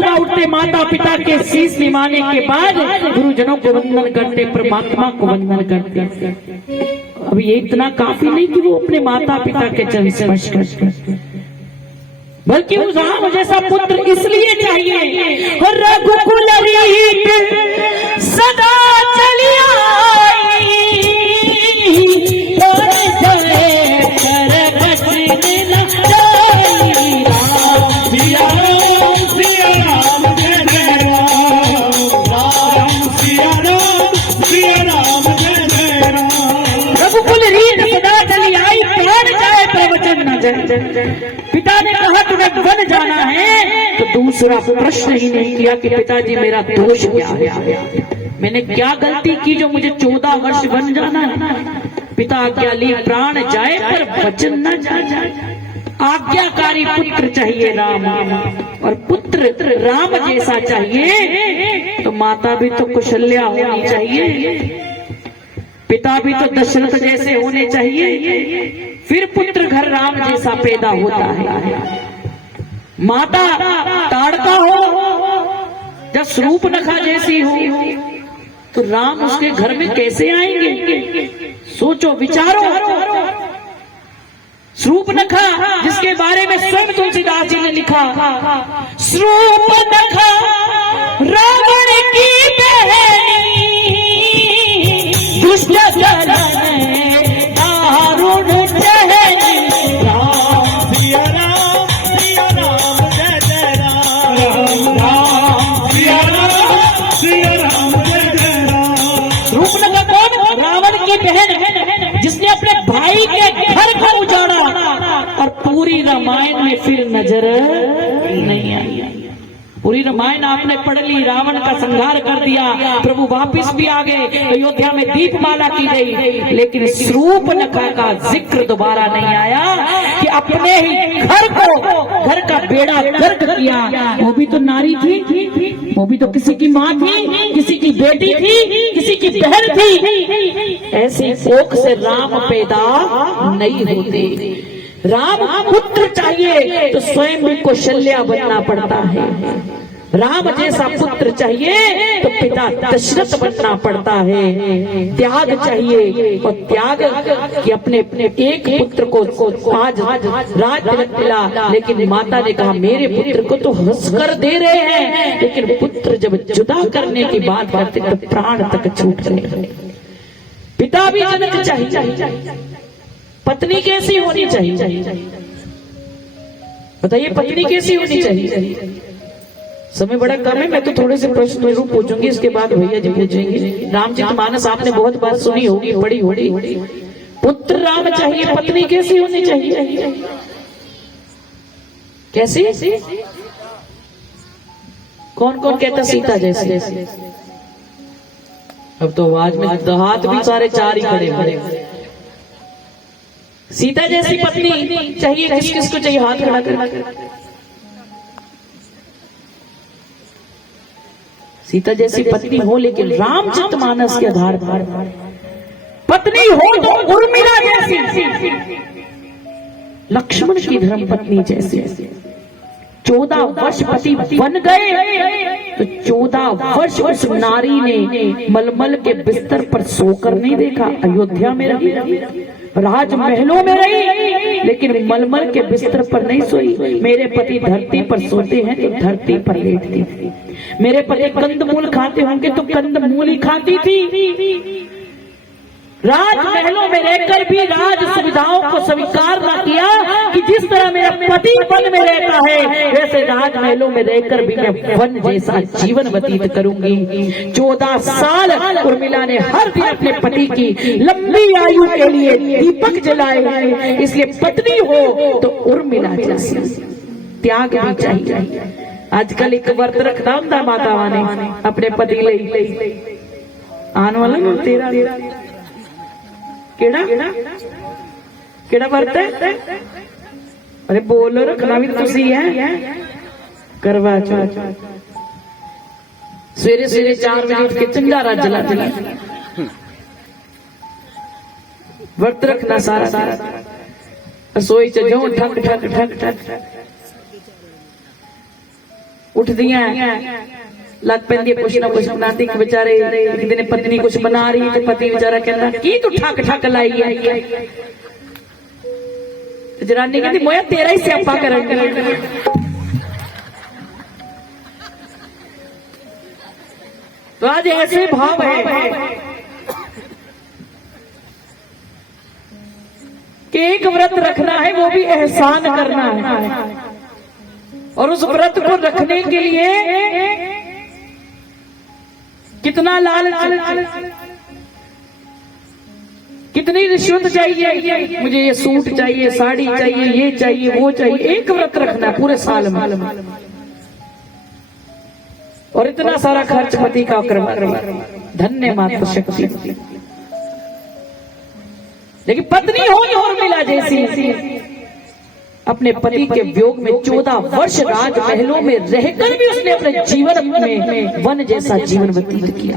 सुबह उठते माता पिता के शीश निभाने के बाद गुरुजनों को वंदन करते, परमात्मा को वंदन करते। अब ये इतना काफी नहीं कि वो अपने माता पिता के चरण स्पर्श करते, बल्कि उस राम जैसा पुत्र इसलिए चाहिए रघुकुल रीत सदा चली आई, रघुकुल रीत सदा चली आई, प्राण जाए प्रवचन न जाए। पिता ने कहा तुम्हें वन जाना है, तो दूसरा प्रश्न ही नहीं किया कि पिताजी मेरा दोष क्या है, मैंने क्या गलती की जो मुझे 14 वर्ष वन जाना है। पिता आज्ञा ली, प्राण जाए पर वचन न जाए। आज्ञाकारी पुत्र चाहिए राम, और पुत्र राम जैसा चाहिए तो माता भी तो कौशल्या होनी चाहिए, पिता भी तो दशरथ जैसे होने चाहिए, फिर पुत्र घर राम जैसा पैदा होता है। माता ताड़का हो जब शूर्पणखा जैसी हो तो राम उसके घर में कैसे आएंगे? सोचो विचारो। शूर्पणखा जिसके बारे में स्वयं तुलसीदास जी ने लिखा, शूर्पणखा रावण की बहनी, दुष्ट दारुण चहनी, राम सिया राम सिया राम जय जय राम, राम सिया राम सिया राम जय जय राम। शूर्पणखा कौन? रावण की बहन है, जिसने अपने भाई के घर को उजाड़ा और पूरी रामायण में फिर नजर नहीं आई। पूरी रामायण आपने पढ़ ली, रावण का संहार कर दिया, प्रभु वापिस भी आ गए, अयोध्या में दीपमाला की गई, लेकिन शूर्पणखा का जिक्र दोबारा नहीं आया कि अपने ही घर को, घर का बेड़ा गर्क किया। वो भी तो नारी थी, वो भी तो किसी की माँ थी, किसी की बेटी थी, किसी की बहन थी। ऐसी कोख से राम पैदा नहीं होते। राम पुत्र चाहिए तो स्वयं भी कौशल्या बनना पड़ता है। राम जैसा पुत्र चाहिए तो पिता दशरथ बनना पड़ता है। त्याग चाहिए, और त्याग कि अपने एक पुत्र को आज राज तिलक मिला, लेकिन माता ने कहा मेरे पुत्र को तो हंसकर दे रहे हैं, लेकिन पुत्र जब जुदा करने की बात करते तो प्राण तक छूट गए। पिता भी जनक चाहिए, पत्नी कैसी होनी चाहिए? बताइए, पत्नी कैसी होनी चाहिए? समय बड़ा कम है, मैं तो थोड़े से प्रश्न जरूर पूछूंगी, इसके बाद भैया जी पूछेंगे। रामचरितमानस आपने बहुत बार सुनी होगी, पढ़ी होगी। पुत्र राम चाहिए, पत्नी कैसी होनी चाहिए? कैसी? कौन कौन कहता सीता जैसी? अब तो आवाज में हाथ भी सारे चार ही खड़े खड़े। सीता जैसी पत्नी चाहिए, किस किस को चाहिए? हाथ खड़ा कर। सीता जैसी पत्नी हो, लेकिन रामचरितमानस के आधार पर पत्नी हो तो उर्मिला जैसी, लक्ष्मण की धर्म पत्नी जैसी। 14 वर्ष पति बन गए तो 14 वर्ष उस नारी ने मलमल के बिस्तर पर सोकर नहीं देखा। अयोध्या में रही, राजमहलों में रही, लेकिन मलमल के बिस्तर पर नहीं सोई। मेरे पति धरती पर सोते हैं तो धरती पर लेटती थी। मेरे पति कंदमूल खाते होंगे तो कंदमूल ही खाती थी। राजमहलों में रहकर भी राज सुविधाओं को स्वीकार न किया कि जिस तरह मेरा पति वन में रहता है वैसे राजमहलों में रहकर भी मैं वन जैसा जीवन व्यतीत करूंगी। 14 साल उर्मिला ने हर दिन अपने पति की लंबी आयु के लिए दीपक जलाए। इसलिए पत्नी हो तो उर्मिला जैसी। त्याग भी चाहिए। आजकल एक व्रत रखता हूं मातावा ने अपने पति ले आने वाला तेरा केड़ा केड़ा व्रत है? अरे बोलो, रखना भी तुसी है। करवा चौथ सवेरे सवेरे 4 बजे उठ के चंगारा जला व्रत रखना सारा रसोई च जो ठक ठक ठक ठक उठ दिया लग पैंदी कुछ ना कुछ बनाती कि बेचारे एक दिन पत्नी कुछ बना रही तो पति बेचारा कहता की तू ठक ठक लाई है। जनानी कहती मोया तेरा ही स्यापा करेंगे। तो आज ऐसे भाव है कि एक व्रत रखना है वो भी एहसान करना है, और उस व्रत को रखने के लिए कितना लालच, कितनी रिश्वत चाहिए, मुझे ये सूट चाहिए, साड़ी चाहिए, ये चाहिए, वो चाहिए। एक व्रत रखना पूरे साल में, और इतना सारा खर्च पति का करवा। धन्य माता शक्ति। लेकिन पत्नी हो और मिला जैसी अपने पति के वियोग में 14 वर्ष राजमहलों में रहकर भी उसने अपने जीवन में वन जैसा जीवन व्यतीत किया।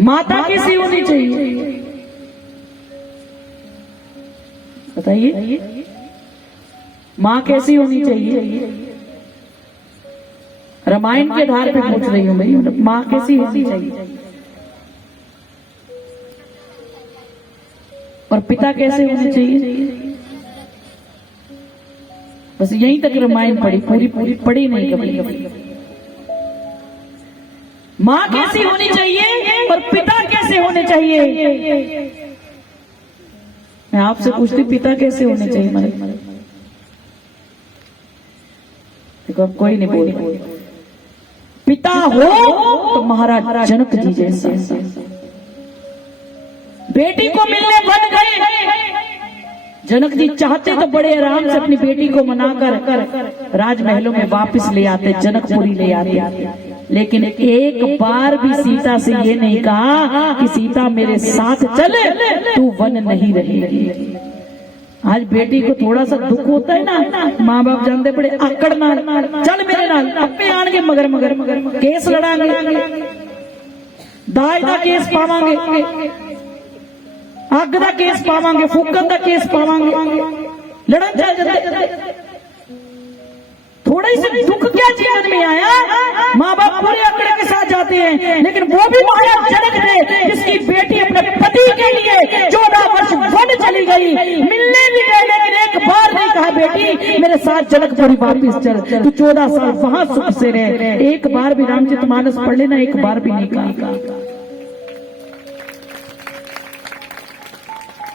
माता कैसी होनी चाहिए बताइए? माँ कैसी होनी चाहिए? रामायण के आधार पे पूछ रही हूँ मैं, माँ कैसी होनी चाहिए और पिता कैसे होने चाहिए? बस यहीं तक रामायण पढ़ी, पूरी पढ़ी नहीं कभी। माँ कैसी होनी चाहिए और पिता कैसे होने चाहिए? मैं आपसे पूछती पिता कैसे होने चाहिए? मैंने देखो अब कोई नहीं बोल। पिता हो तो महाराज जनक जी जैसे बेटी को मिलने बन गए। जनक जी चाहते तो बड़े आराम से अपनी बेटी को मनाकर राजमहलों में वापस ले आते, जनकपुरी ले आते, लेकिन एक बार भी सीता से ये नहीं कहा कि सीता मेरे साथ चले, तू वन नहीं रहेगी। आज बेटी को थोड़ा सा दुख होता है ना, माँ बाप जानते बड़े आकड़ नाल, चल मेरे नाल अपने आन के मगर मगर मगर केस लड़ांगे, दाज का केस पावांगे, अग का केस पावांगे, फूकन का केस पावांगे, लड़न चल जाते। थोड़ा ही दुख क्या जीवन में आया, माँ बाप पूरे आंकड़े के साथ जाते हैं, लेकिन वो भी महाराज जनक ने जिसकी बेटी अपने पति के लिए 14 वर्ष वन चली गई, मिलने भी गए, लेकिन एक बार नहीं कहा बेटी मेरे साथ जनकपुरी वापिस चल, तू 14 साल वहां सुख से रहे। एक बार भी रामचरितमानस पढ़ लेना, एक बार भी नहीं कहा।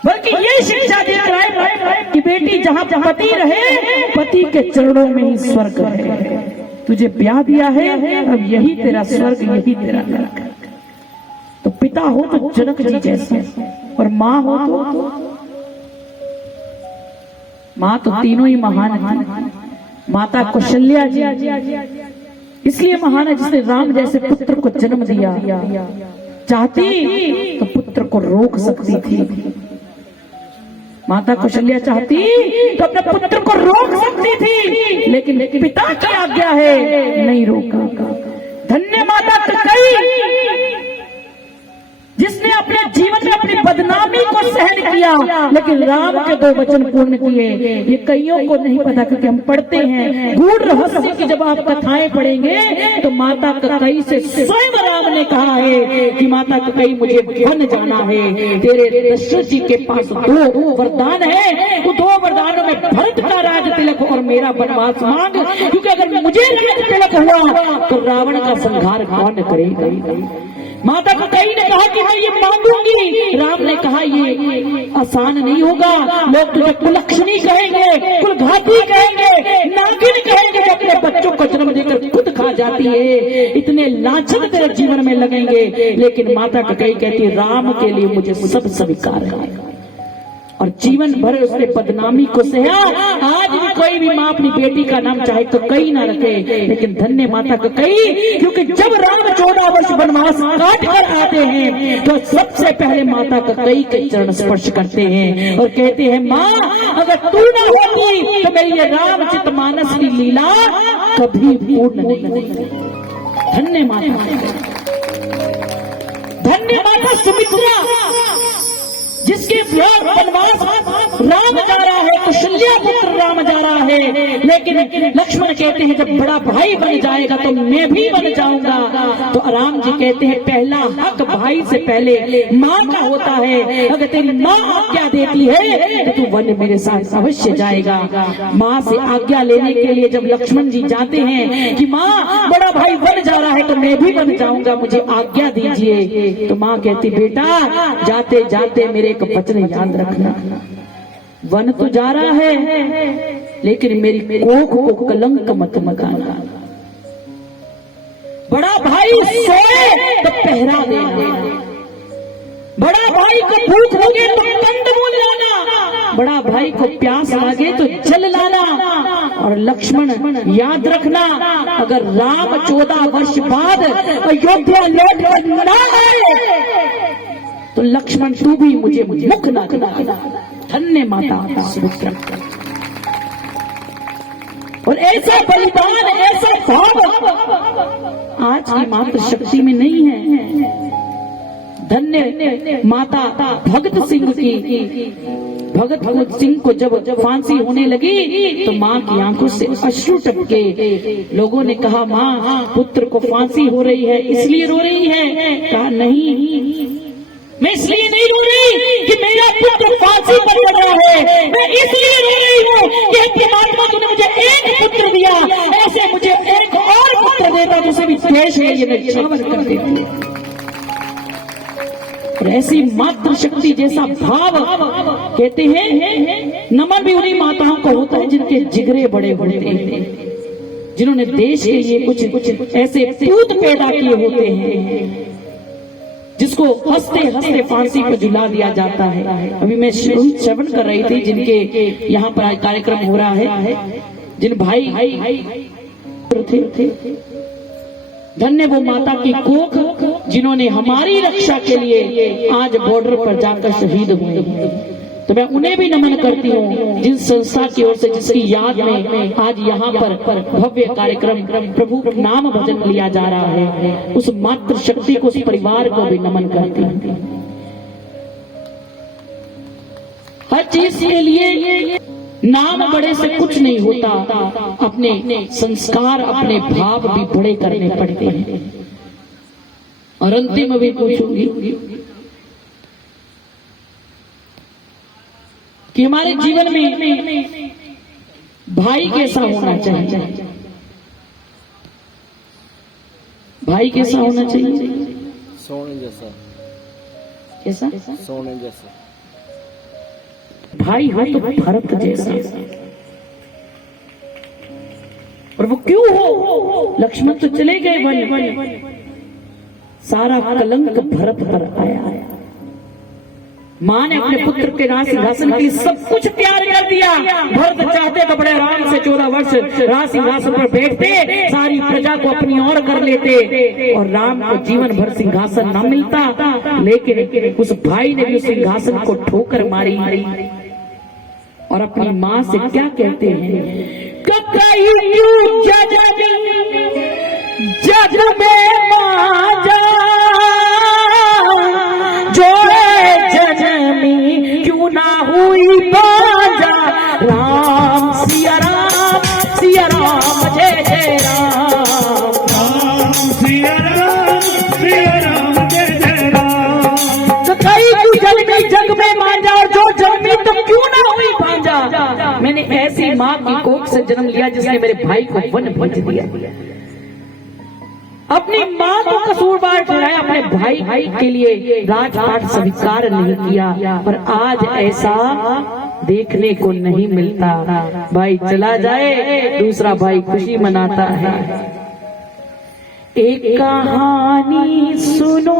बल्कि ये शिक्षा दे रहा है कि बेटी जहाँ पति रहे, पति के चरणों में ही स्वर्ग है। तुझे ब्याह दिया है, अब यही तेरा स्वर्ग, यही तेरा नरक है। तो पिता हो तो जनक जी जैसे, और माँ हो तो माँ तो तीनों ही महान है। माता कौशल्या जी इसलिए महान है जिसने राम जैसे पुत्र को जन्म दिया। चाहती तो पुत्र को रोक सकती थी, माता कौशल्या चाहती तो अपने पुत्र को रोक सकती थी, लेकिन पिता की आज्ञा है, नहीं रोका। धन्य माता कैकेयी जिसने अपने जीवन में अपनी बदनामी को सहन किया, लेकिन राम के 2 वचन पूर्ण किए। ये कईयों को नहीं पता, क्योंकि हम पढ़ते हैं गूढ़ रहस्य की जब आप कथाएं पढ़ेंगे तो माता कैकेयी से स्वयं राम ने कहा है कि माता कैकेयी मुझे वन जाना है, तेरे दशरथ जी के पास 2 वरदान है, वो 2 वरदानों में भरत का राज तिलक और मेरा वनवास मांग, क्योंकि अगर मुझे राज तिलक हुआ तो रावण का संहार कौन करेगा। माता कैकेयी ने कहा कि मैं ये मांगूंगी। राम ने कहा ये आसान नहीं होगा, लोग तुझे कुलक्षणी कहेंगे, कुलघाती कहेंगे, नागिन कहेंगे, अपने बच्चों को जन्म देकर खुद खा जाती है, इतने लांछन तेरे जीवन में लगेंगे। लेकिन माता कैकेयी कहती राम के लिए मुझे सब स्वीकार है, और जीवन भर उसने बदनामी को सहा। आज भी कोई भी माँ अपनी बेटी का नाम चाहे तो कैकेयी ना रखे, लेकिन धन्य माता कैकेयी, क्योंकि जब राम 14 वर्ष वनवास काट कर आते हैं तो सबसे पहले माता कैकेयी के चरण स्पर्श करते हैं और कहते हैं माँ अगर तू ना होती तो मेरी ये रामचरितमानस की लीला कभी पूर्ण नहीं होती। धन्य माता, धन्य माता सुमित्रा जिसके जिसके विवाह वनवास राम जा रहा है, कौशल्या पुत्र राम जा रहा है, लेकिन लक्ष्मण कहते हैं जब बड़ा भाई बन जाएगा तो मैं भी बन जाऊंगा। तो राम जी कहते हैं पहला हक भाई से पहले माँ का होता है। अगर तेरी माँ आज्ञा देती है तो तू वन मेरे साथ अवश्य जाएगा। माँ से आज्ञा लेने के लिए जब लक्ष्मण जी जाते हैं कि माँ बड़ा भाई वन जा रहा है तो मैं भी बन जाऊंगा, मुझे आज्ञा दीजिए। तो माँ कहती बेटा जाते जाते मेरे एक वचन याद रखना, वन तो जा रहा है लेकिन मेरी कोख को कलंक मत लगाना। बड़ा भाई सोए तो पहरा देना, बड़ा भाई को भूख लगे तो कंदमूल लाना, बड़ा भाई को प्यास लगे तो जल लाना। और लक्ष्मण याद रखना अगर राम 14 वर्ष बाद अयोध्या लौट कर ना आए तो लक्ष्मण तू भी मुझे मुख ना दिखाना। धन्य माता सुमित्रा। और ऐसा बलिदान, ऐसा भाव आज की मात्र शक्ति में नहीं है। धन्य माता भगत सिंह की, भगत सिंह को जब फांसी होने लगी तो माँ की आंखों से अश्रु टपके। लोगों ने कहा माँ पुत्र को फांसी हो रही है इसलिए रो रही है? कहा नहीं, मैं इसलिए नहीं रो रही कि मेरा पुत्र फांसी पर लड़ रहा है, मैं इसलिए रो रही हूँ कि परमात्मा तूने मुझे एक पुत्र दिया, ऐसे मुझे एक और पुत्र देता जिसे भी देश है ये मैं छावर कर देती। और ऐसी मातृ शक्ति जैसा भाव कहते हैं नमन भी उन्हीं माताओं को होता है जिनके जिगरे बड़े होते हैं, जिन्होंने देश के लिए कुछ ऐसे पूत पैदा किए होते हैं जिसको हंसते हंसते फांसी पर झुला दिया जाता है। अभी मैं श्रवण कर रही थी जिनके यहाँ पर कार्यक्रम हो रहा है, जिन भाई थे, धन्य वो माता की कोख जिन्होंने हमारी रक्षा के लिए आज बॉर्डर पर जाकर शहीद हुए। तो मैं उन्हें भी नमन करती हूँ जिन संस्था की ओर से जिसकी याद में आज यहाँ पर भव्य कार्यक्रम प्रभु नाम भजन लिया जा रहा है। उस मातृ शक्ति को, उस परिवार को भी नमन करती हूँ। हर चीज के लिए नाम बड़े से कुछ नहीं होता, अपने संस्कार अपने भाव भी बड़े करने पड़ते हैं। और अंतिम भी पूछूंगी कि हमारे जीवन में भाई कैसा होना चाहिए? भाई कैसा होना चाहिए? सोने जैसा। कैसा? सोने जैसा। भाई हो तो भरत जैसा। और वो क्यों हो? लक्ष्मण तो चले गए वन, सारा कलंक भरत पर आया। माँ ने अपने पुत्र के राज सिंहासन के लिए सब कुछ तैयार कर दिया। भरत चाहते तो बड़े आराम से 14 वर्ष राज सिंहासन पर बैठते, सारी प्रजा को अपनी ओर कर लेते और राम को जीवन भर सिंहासन न मिलता। लेकिन उस भाई ने भी उस सिंहासन को ठोकर मारी और अपनी माँ से क्या कहते हैं? जग में माजा जोड़े जनमी क्यों ना हुई बाजा। राम सिया राम जय जय राम। राम सिया राम जय जय राम। तो कई जल गई जग में मांझा और जो जन्मी तो क्यों ना हुई भांजा। मैंने ऐसी माँ की कोख से जन्म लिया जिसने मेरे भाई को वन भेज दिया। अपनी माँ को कसूरवार ठहराया, अपने भाई के लिए राजपाट स्वीकार नहीं किया। पर आज ऐसा देखने को नहीं मिलता। भाई चला जाए दूसरा भाई खुशी मनाता है। एक कहानी सुनो